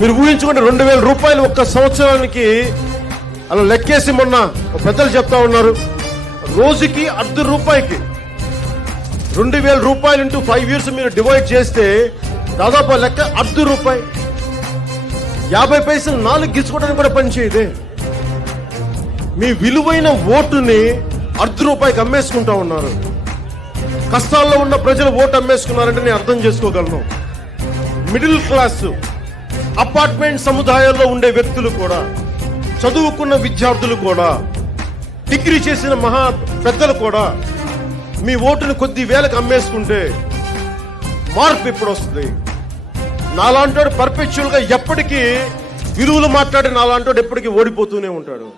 మీరు ఊహించుకోండి, 2000 రూపాయలు ఒక్క సంవత్సరానికి అలా లెక్కేసి మొన్న పెద్దలు చెప్తా ఉన్నారు. రోజుకి ₹1.5 2000 రూపాయలు ఇంటూ 5 years మీరు డివైడ్ చేస్తే దాదాపు లెక్క ₹1.5. 50 పైసలు 4 గిచ్చుకోవడానికి కూడా పనిచేయదే. మీ విలువైన ఓటుని ₹1 అమ్మేసుకుంటా ఉన్నారు. కష్టాల్లో ఉన్న ప్రజలు ఓటు అమ్మేసుకున్నారంటే నేను అర్థం చేసుకోగలను. మిడిల్ క్లాస్ అపార్ట్మెంట్ సముదాయాల్లో ఉండే వ్యక్తులు కూడా, చదువుకున్న విద్యార్థులు కూడా, డిగ్రీ చేసిన మహా పెద్దలు కూడా మీ ఓటుని కొద్ది వేలకు అమ్మేసుకుంటే మార్పు ఎప్పుడు వస్తుంది? నాలాంటోడు పర్పెచువల్ గా ఎప్పటికీ విలువలు మాట్లాడి నాలాంటోడు ఎప్పటికీ ఓడిపోతూనే ఉంటాడు.